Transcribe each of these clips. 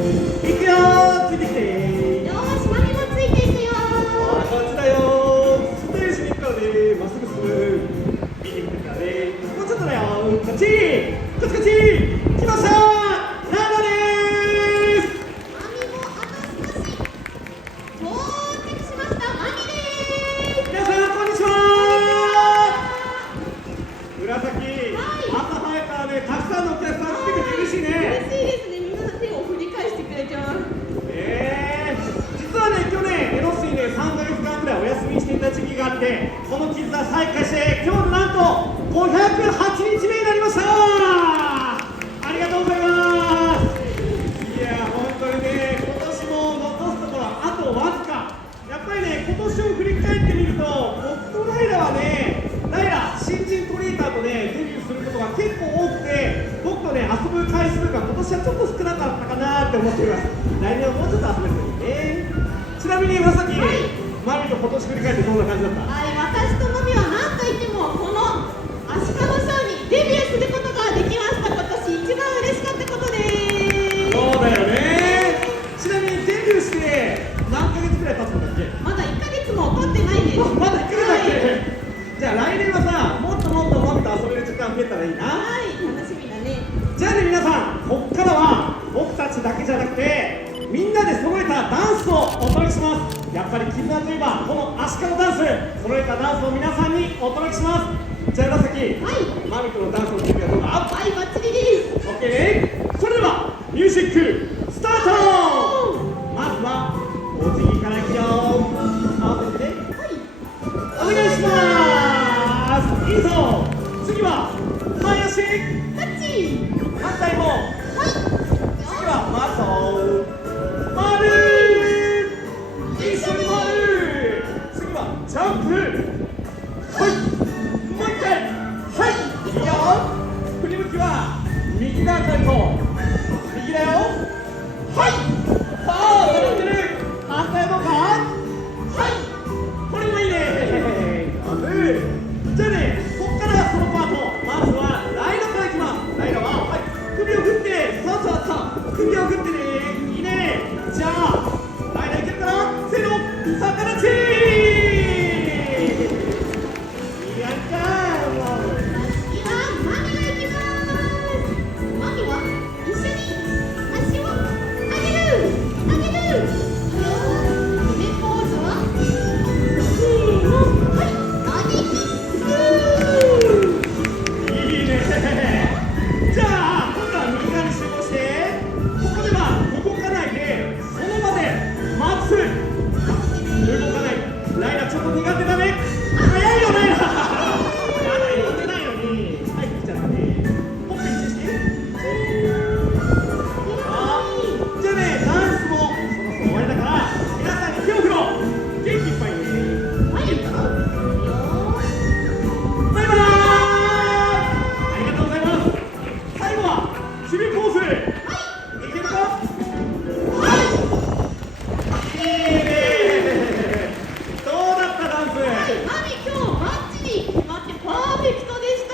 いくよー、ついてきてー。よーし、マミもついていくよこっちだよー。ステージに行くからね、まっすぐ進む。見てくるからね、もうちょっとだよー。こっちこっちこっち来ましたー、ララでーす。マミもあと少し到着しました。マミでーす。皆さんこんにちはー。紫、朝早くからね、たくさんのお客さん来てくれて嬉しいね。嬉しいですね。みんな手を振り返してくれてます。実はね、去年エロスにね、3ヶ月間くらいお休みしていた時期があって、この絆再開して今日でなんと508日目になりました。ありがとうございます。いや本当にね、今年も残すところあとわずか。やっぱりね、今年を振り返ってみると、僕とライラはね、ライラ新人トリーターとねデビューすることが結構多くて、僕とね遊ぶ回数が今年はちょっと少なかったかなって思っています。来年はもうちょっと遊べるといいね。ちなみにまさき、マミと今年振り返ってどんな感じだった？はい、私とマミは何といってもこの足利ショーにデビューすることができました。今年一番嬉しかったことです。そうだよね。ちなみにデビューして何ヶ月くらい経つんだっけ？まだ1ヶ月も経ってないんです。まだ1ヶ月だっけ？はい、じゃあ来年はさ、もっともっともっと遊べる時間増えたらいいな。はい、楽しみだね。じゃあね、皆さん、こっからは僕たちだけじゃなくてみんなで揃えたダンスをお届けします。やっぱり絆といえばこの足利ダンス、揃えたダンスを皆さんにお届けします。じゃあ紫、マミとのダンスの準備はどうだ？はい、バッチリです。 OK ね。それではミュージックスタート。まずはお辞儀からいくよ。合わせてね、お願いします。いいぞ。次は前足、タッチ。反対も。はい、次はマソ回る。一緒に回る。次はジャンプ。はい、もう一回。はい、いいよ。振り向きは右側から行こう。右だよ。はい、さあ揃ってる。反対どうか。はい、これもいいね。じゃあね、こっからがそのパート。まずはライラからいきます。ライラは、はい、首を振って、そうそうそう、首を振ってね。いいね。じゃあライラいけるかな。せーの、逆立ち。いいやんかもう。次はマミが行きます。マミは一緒に足を上げる上げる。よー、決めポーズはせーの、はい、投げキック。いいね。じゃあ今度は右側に集合して、ここでは動かないでその場で待つ。動かない。ライラちょっと苦手だね。早いよライラ。まだ呼んでないのに入ってきちゃったね。ほっぺ一致して。じゃあね、ダンスもそろそろ終わりだから皆さんに手を振ろう。元気いっぱいね。はい、いいかな。よー。バイバーイ。ありがとうございます。最後は決めポーズ。いけるか。いいね。どうだったダンス。マミ、今日バッチリ決まってパーフェクトでした。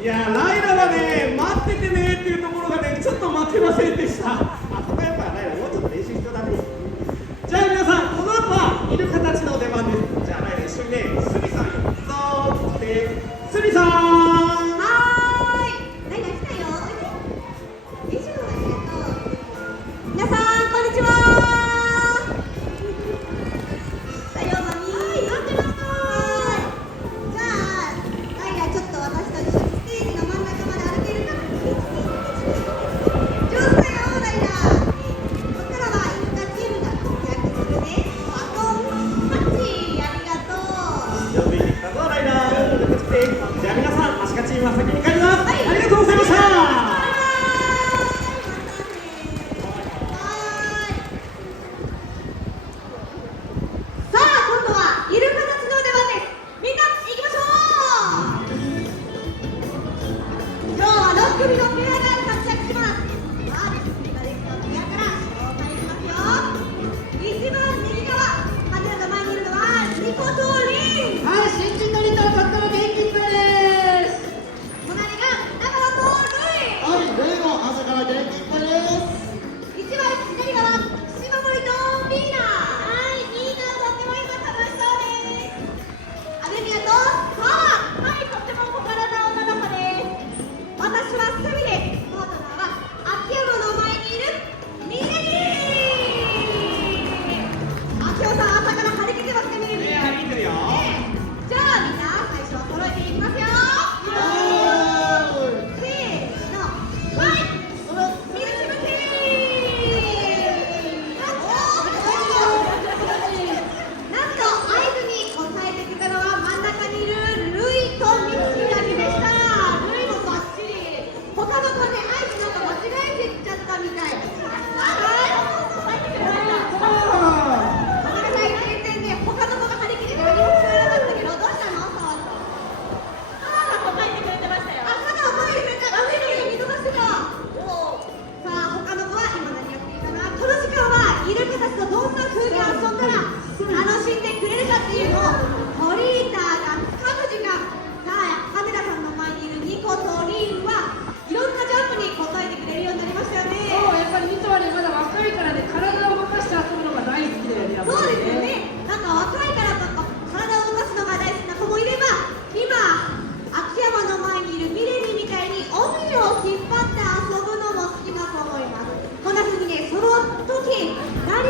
いやライラはね、待っててねっていうところがね、ちょっと待てませんでした。あそこやっぱライラもうちょっと練習必要だね。じゃあ皆さん、この後はイルカたちの出番です。じゃあライラ一緒にね、スミさんよ。そうってスミさん。はーい、ライラ来たよ。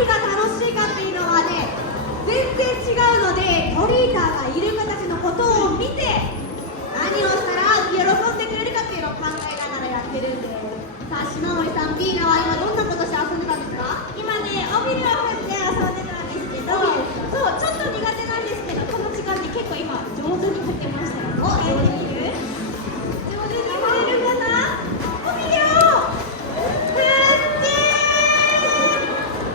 何が楽しいかっていうのはね、全然違うので、トリーターがイルカたちのことを見て何をしたら喜んでくれるかっていうのを考えながらやってるんです。さあ、島森さん、ビーナは今どんなことして遊んでたんですか？今ね、尾びれを振って遊んでたんですけど、そう、ちょっと苦手なんですけど、この時間で結構今、上手に振ってましたよ。お、やってみる？上手に振れるかな？尾びれを振って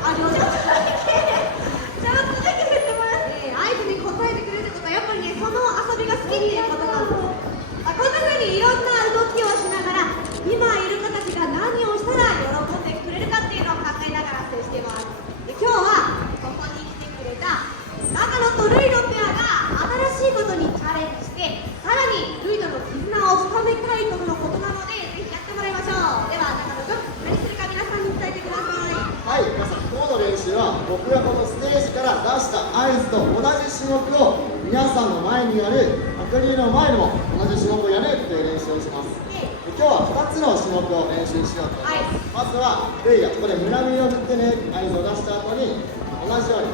あ、上手。ちょっとだけ振ってます。合図に応えてくれるってことはやっぱりね、その遊びが好きっていうことなんです。こんな風にいろんな動きをしながら、今イルカたちが何をしたら喜んでくれるかっていうのを考えながら接しています。で、今日はここに来てくれた長野とルイのペアが新しいことにチャレンジして、さらにルイとの絆を深めたいとのことなので、ぜひやってもらいましょう。では長野くん、何するか皆さんに伝えてください。はい、皆さん、今日の練習は僕がこのステージから出した合図と同じ種目を皆さんの前にやる、アクリルの前でも同じ種目をやるという練習をします。で今日は2つの種目を練習しようと思います。まずはルイがここで胸身を振ってね合図を出した後に同じように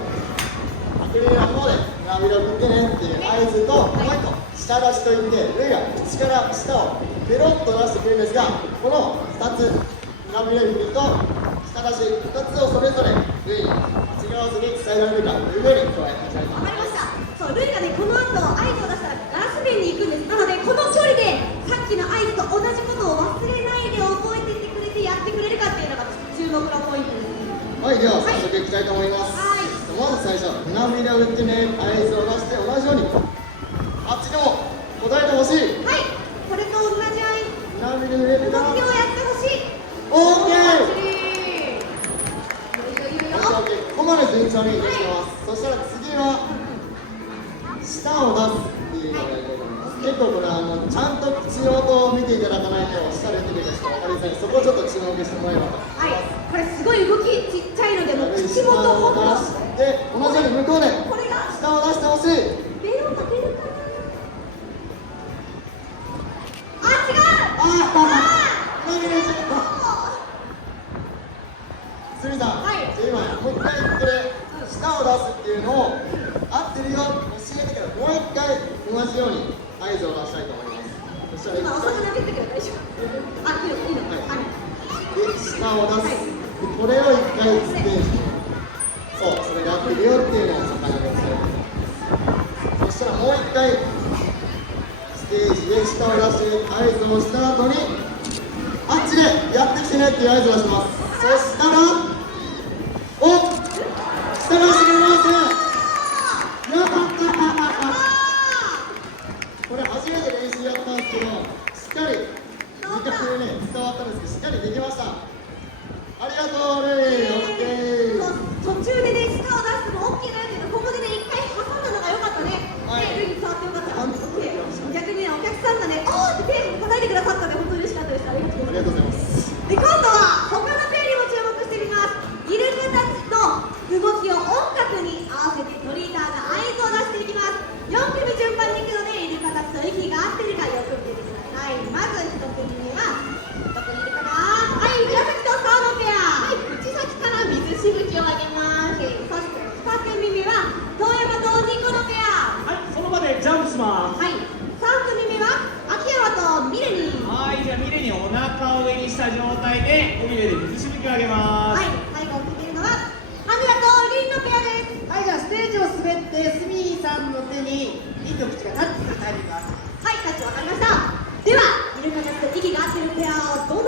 アクリルの方で胸身を振ってねっていう合図ともう一個下出しといってルイが口から舌をペロッと出してくるんですが、この2つ胸身を振ると下出し2つをそれぞれルイに間違わずに伝えられるかというふうに加えていきたいと思いわかります。ました。そう、ルイがね、この後合図を出したらガラス瓶に行くんです。なので、この距離でさっきの合図と同じことを忘れないで覚えていってくれてやってくれるかっていうのが注目のポイントですね。はい、では早速いきたいと思います。はい。まず最初、胸びれを振ってね、合図を出して同じように、あっちでも答えてほしい。はい。これと同じ胸びれ振れるか動きをやってほしい。オーケー。いいよいいよいいよ。ここまで順調にできてます。そしたら次は舌を出すっていうのをやりたいと思います。結構これちゃんと口元を見ていただかないと舌で出てくる人分かりづらい。そこをちょっと注目してもらえればと。はい。これすごい動きちっちゃいので、もう口舌元ほをど。出して同じように向こうでこれが舌を出してほしい。ベロが出るかな。あ、違う。胸びれ振ってすみさん、はいじゃあ今もう一回これ舌を出すっていうのを合ってるよ教えてからもう一回同じように合図を出したいと思います。そしたら今お魚出てくる大丈夫。あ、いいのいいの。はいはい。で舌を出す、でこれを一回ステージにそうそれが合ってるよっていうのを魚で教えて、そしたらもう一回ステージで舌を出して合図をした後にあっちでやってきてねっていう合図をします。そしたらおっ下出してくれますよかったこれ初めて練習やったんですけどしっかり2回目ね伝わったんですけどしっかりできました。ありがとうルイ。オッケー。途中でね、舌を出すの OK なんだけど、ここでね、一回挟んだのが良かったね。はいね、ルイに伝わってよかった。逆にね、お客さんがね、おーって手を叩いてくださったんで、本当に嬉しかったです。ありがとうございます。ありがとうございます。で、今度は他のペアにも注目してみます。イルカたちの動きを音楽に合わせてトリーターが合図を出していきます。4組順番に行くので、イルカたちと息が合ってるかよく見ててください。まず1組目はどこにいるかな。はい、紫とサードペア。はい、口先から水しぶきを上げます。そして2組目は遠山とニコのペア。はい、その場でジャンプします。はい、3組目は秋山とミレニー。はい、じゃあミレにお腹を上にした状態で尾びれで水しぶきを上げます。はい、最後決めるのはハミラとリンのペアです。はい、じゃあステージを滑ってスミーさんの手にリンの口がタッチするタイミングがある。はい、タッチわかりました。では、イルカたちと息が合ってるペアをどの